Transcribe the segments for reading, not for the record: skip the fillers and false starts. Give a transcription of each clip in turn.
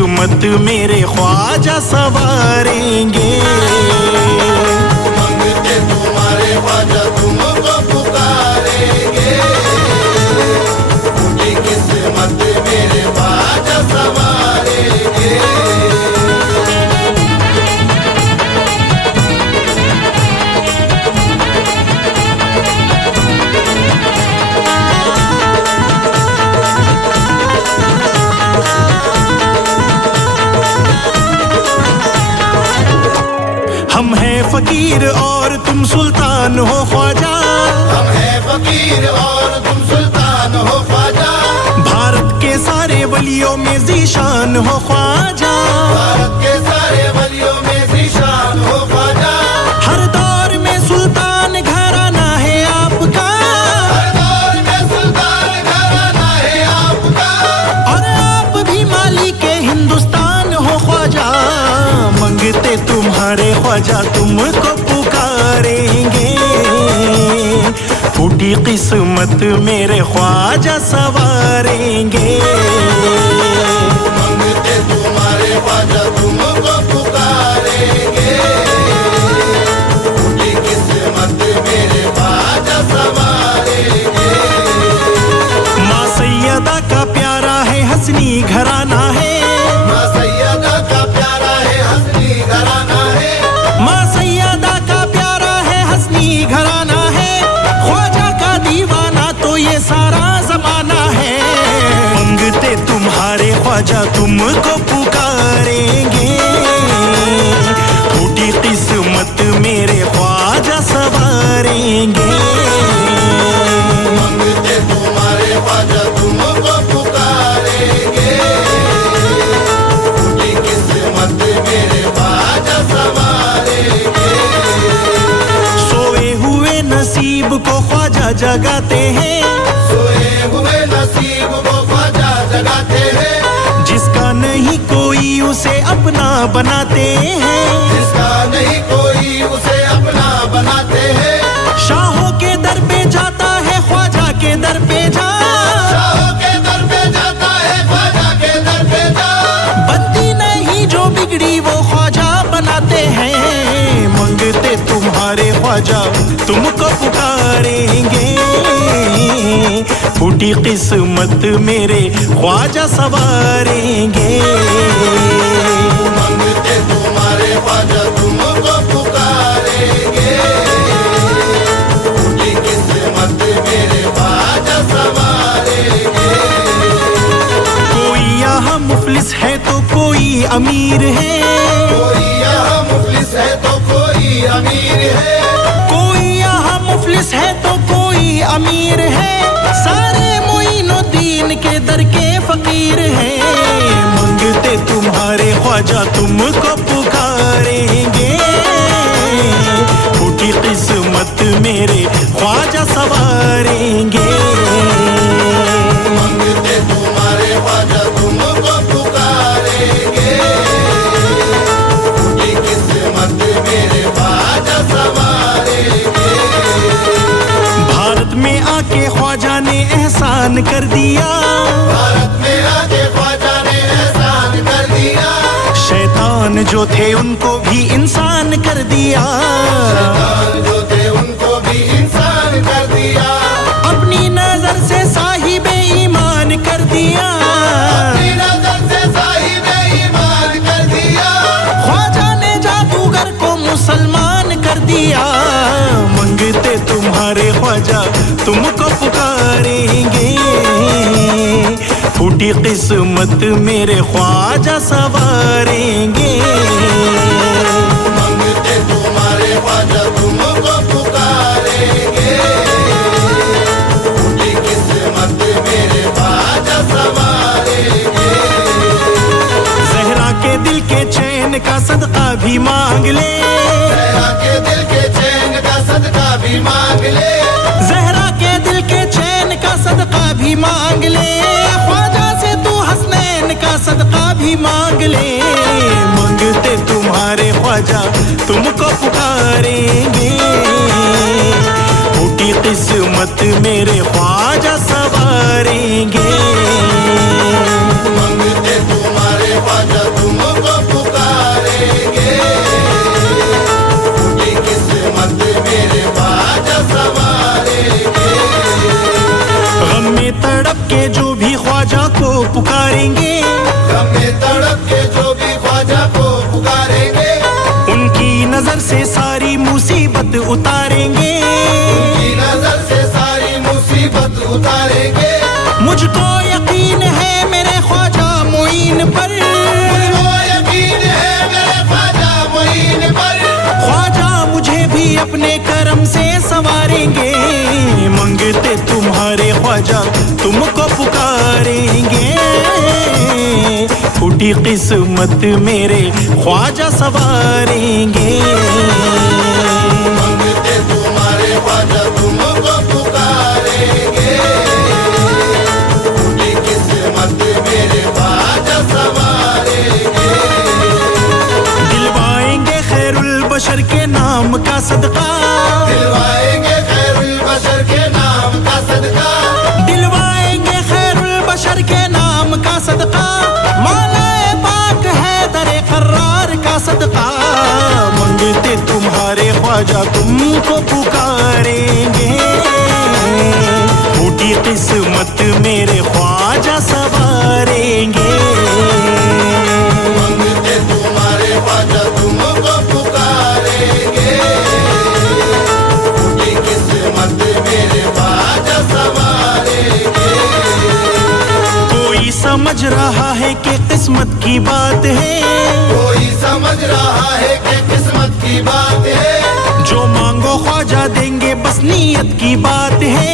किस्मत मेरे ख्वाजा सवारेंगे। मंगते तुम्हारे ख्वाजा तुमको पुकारेंगे, फूटी किस्मत मेरे ख्वाजा सवारेंगे। हम हैं फकीर और तुम सुल्तान हो ख्वाजा, हम हैं फकीर और तुम सुल्तान हो ख्वाजा, भारत के सारे वलियों में ज़ीशान हो ख्वाजा, भारत के सारे वलियों में ज़ीशान हो ख्वाजा। हर दौर में सुल्तान घराना है आपका, हर दौर में सुल्तान घराना है आपका, और आप भी मालिक हिंदुस्तान हो ख्वाजा। मंगते तुम्हारे ख्वाजा तुमको पुकारेंगे, फूटी किस्मत मेरे ख्वाजा सवारेंगे। मंगते तुम्हारे ख्वाजा तुमको पुकारेंगे, फूटी किस्मत मेरे ख्वाजा सवारेंगे। माँ सैयदा का प्यारा है हसनी घराना है, माँ सैयदा का प्यारा है हसनी घराना है, माँ सैयदा का प्यारा है हसनी घराना है, ख्वाजा का दीवाना तो ये सारा जमाना है। मंगते तुम्हारे ख्वाजा तुमको पुकारेंगे, फूटी किस्मत मेरे ख्वाजा सवारेंगे। मंगते तुम्हारे ख्वाजा तुमको पुकारेंगे, फूटी किस्मत मेरे ख्वाजा सवारेंगे। सोए हुए नसीब को ख्वाजा जगाते हैं, सोए हुए नसीब को ख्वाजा जगाते हैं, जिसका नहीं कोई उसे अपना बनाते हैं। जिसका नहीं कोई उसे अपना बनाते हैं। शाहों के दर पे जाता है ख्वाजा के दर पे जा, शाहों के दर पे जाता है ख्वाजा के दर पे जा, बनती नहीं जो बिगड़ी वो ख्वाजा बनाते हैं। मंगते तुम्हारे ख्वाजा तुमको पुकारेंगे, फूटी किस्मत मेरे ख्वाजा सवारेंगे। मंगते तुम्हारे ख्वाजा तुमको पुकारेंगे, फूटी किस्मत मेरे ख्वाजा सवारेंगे। कोई यहाँ मुफलिस है तो कोई अमीर है, कोई यहाँ मुफलिस है तो कोई अमीर है, कोई यहाँ मुफलिस है तो कोई अमीर है, सारे मोइनुद्दीन के दर के फकीर हैं। मंगते तुम्हारे ख्वाजा तुमको पुकारेंगे, फूटी किस्मत मेरे ख्वाजा सवारेंगे। मंगते तुम्हारे ख्वाजा तुमको पुकारेंगे, फूटी किस्मत मेरे ख्वाजा सवारेंगे। भारत में आके ख्वाजा ने एहसान कर दिया, भारत में आके ख्वाजा ने एहसान कर दिया, शैतान जो थे उनको भी इंसान कर दिया। शैतान जो थे उनको भी इंसान कर दिया, अपनी नजर से साहिबे ईमान कर दिया, अपनी नजर से साहिबे ईमान कर दिया, ख्वाजा ने जादूगर को मुसलमान कर दिया। मंगते तुम्हारे ख्वाजा तुमको पुकारेंगे, फूटी किस्मत मेरे ख्वाजा सवारेंगे। मंगते तुम्हारे ख्वाजा तुमको पुकारेंगे, फूटी किस्मत मेरे ख्वाजा सवारेंगे। जहरा के दिल के चैन का सदका भी मांग ले, जहरा के दिल के चैन का सदका भी मांग ले, जहरा के दिल के चैन का सदका भी मांग ले, ख्वाजा से तू हसनैन का सदका भी मांग ले। मंगते तुम्हारे ख्वाजा तुमको पुकारेंगे, फूटी किस्मत मेरे ख्वाजा सवारेंगे। मंगते तुम्हारे ख्वाजा तुमको पुकारेंगे, फूटी किस्मत मेरे ख्वाजा संवारेंगे। गम में तड़प के जो भी ख्वाजा को पुकारेंगे, गम में तड़प के जो भी ख्वाजा को पुकारेंगे, उनकी नजर से सारी मुसीबत उतारेंगे, उनकी नजर से सारी मुसीबत उतारेंगे। मुझको यकीन है मेरे ख्वाजा मुईन पर, मुझको यकीन है मेरे ख्वाजा मुईन पर, ख्वाजा मुझे भी अपने करम से संवारेंगे। मंगते तुम्हारे ख्वाजा तुमको पुकारेंगे, फूटी किस्मत मेरे ख्वाजा संवारेंगे। मंगते तुम्हारे ख्वाजा तुमको पुकारेंगे, फूटी किस्मत मेरे ख्वाजा संवारेंगे। दिलवाएंगे खैरुल बशर के नाम का सदका, दिलवाएंगे खैरुल बशर के नाम का सदका, दिलवाएंगे खैरुल बशर के नाम का सदका, मौलाए पाक है दरे करार का सदका। मंगते तुम्हारे ख्वाजा तुमको पुकारेंगे, फूटी किस्मत मेरे ख्वाजा संवारेंगे। मंगते तुम्हारे ख्वाजा तुमको पुकारेंगे, फूटी किस्मत मेरे ख्वाजा संवारेंगे। कोई समझ रहा है कि किस्मत की बात है, कोई समझ रहा है कि किस्मत की बात है, जो मांगो ख्वाजा देंगे बस नीयत की बात है,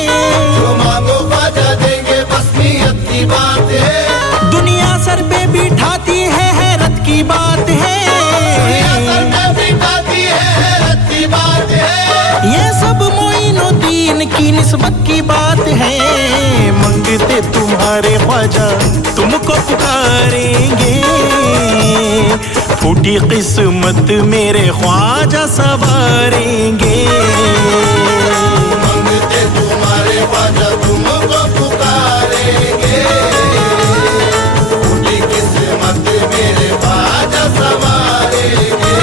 जो मांगो ख्वाजा देंगे बस नीयत की बात है। दुनिया सर पे बिठाती है हैरत की बात है, दुनिया सर पे बिठाती है हैरत की बात है, ये सब मोइनुद्दीन की निस्बत की बात है। मंगते तुम्हारे ख्वाजा तुमको पुकारेंगे, फूटी किस्मत मेरे ख्वाजा संवारेंगे। मंगते तुम्हारे ख्वाजा तुमको पुकारेंगे, फूटी किस्मत मेरे ख्वाजा संवारेंगे।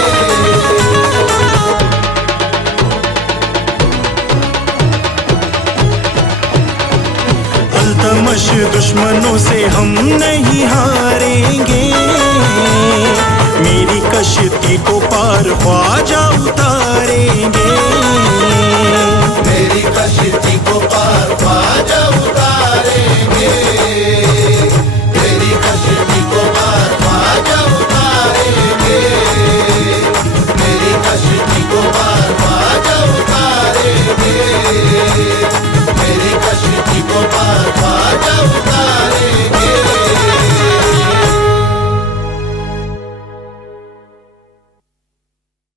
अल्तमश दुश्मनों से हम नहीं हारेंगे, मेरी कश्ती को पार ख्वाजा उतारेंगे। मेरी कश्ती को पार ख्वाजा